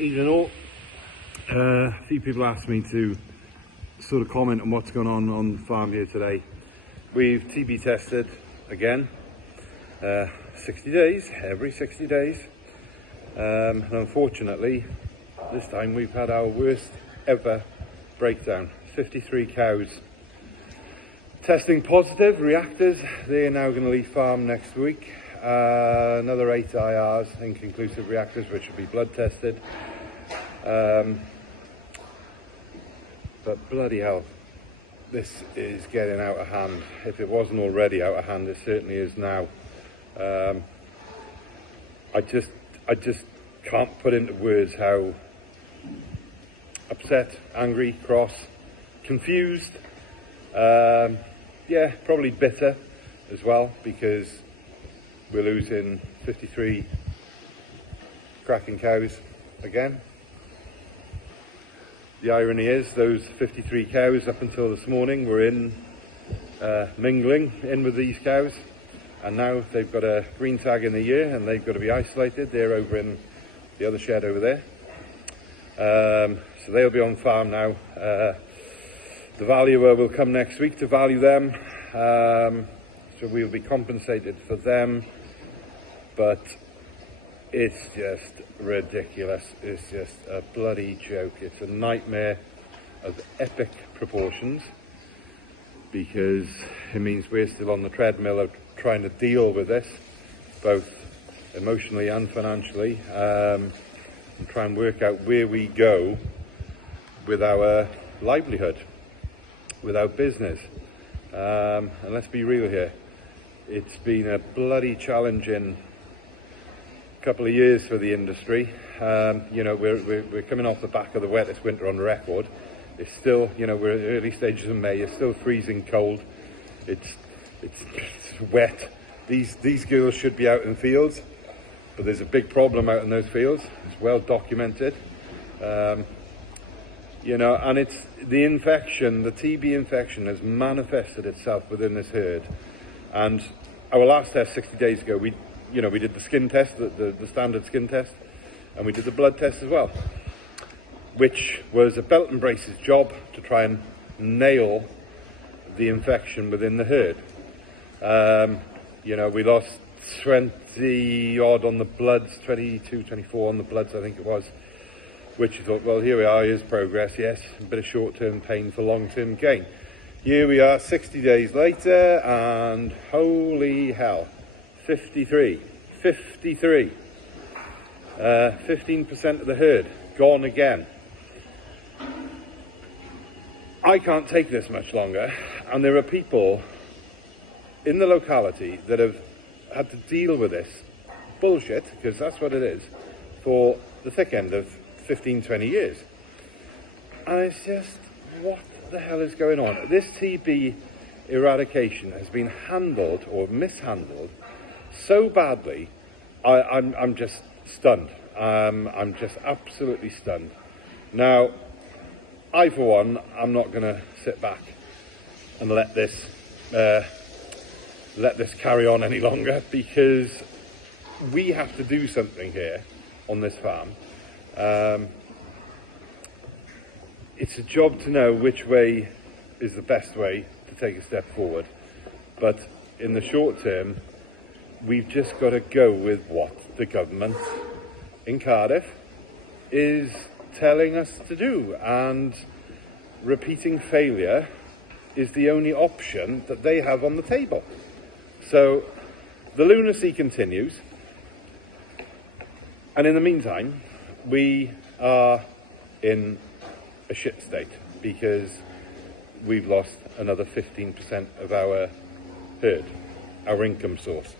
Evening all. A few people asked me to sort of comment on what's going on the farm here today. We've TB tested again, 60 days, every 60 days. And unfortunately, this time we've had our worst ever breakdown. 53 cows testing positive, reactors. They're now going to leave farm next week. Another 8 IRs, inconclusive reactors, which will be blood tested. But bloody hell, this is getting out of hand. If it wasn't already out of hand, it certainly is now. I just can't put into words how upset, angry, cross, confused, yeah, probably bitter as well, because we're losing 53 cracking cows again. The irony is those 53 cows up until this morning were mingling in with these cows, and now they've got a green tag in the year and they've got to be isolated. They're over in the other shed over there. So they'll be on farm now. The valuer will come next week to value them, so we'll be compensated for them. But it's just ridiculous. It's just a bloody joke. It's a nightmare of epic proportions, because it means we're still on the treadmill of trying to deal with this, both emotionally and financially, and try and work out where we go with our livelihood, with our business. And let's be real here, it's been a bloody challenging couple of years for the industry. You know, we're coming off the back of the wettest winter on record. It's still, you know, we're in the early stages of May. It's still freezing cold. It's wet. These girls should be out in fields, but there's a big problem out in those fields. It's well documented. You know, and it's the infection, the TB infection has manifested itself within this herd. And our last test 60 days ago, we did the skin test, the standard skin test, and we did the blood test as well, which was a belt and braces job to try and nail the infection within the herd. You know, we lost 20 odd on the bloods, 22, 24 on the bloods, I think it was, which you thought, well, here we are, here's progress, yes, a bit of short-term pain for long-term gain. Here we are 60 days later, and holy hell, 53, 15% of the herd gone again. I can't take this much longer, and there are people in the locality that have had to deal with this bullshit, because that's what it is, for the thick end of 15, 20 years. And it's just, what the hell is going on? This TB eradication has been handled or mishandled so badly. I'm just stunned. I'm just absolutely stunned. Now, I for one, I'm not going to sit back and let this carry on any longer, because we have to do something here on this farm. It's a job to know which way is the best way to take a step forward, but in the short term, we've just got to go with what the government in Cardiff is telling us to do, and repeating failure is the only option that they have on the table. So the lunacy continues, and in the meantime, we are in a shit state, because we've lost another 15% of our herd, our income source.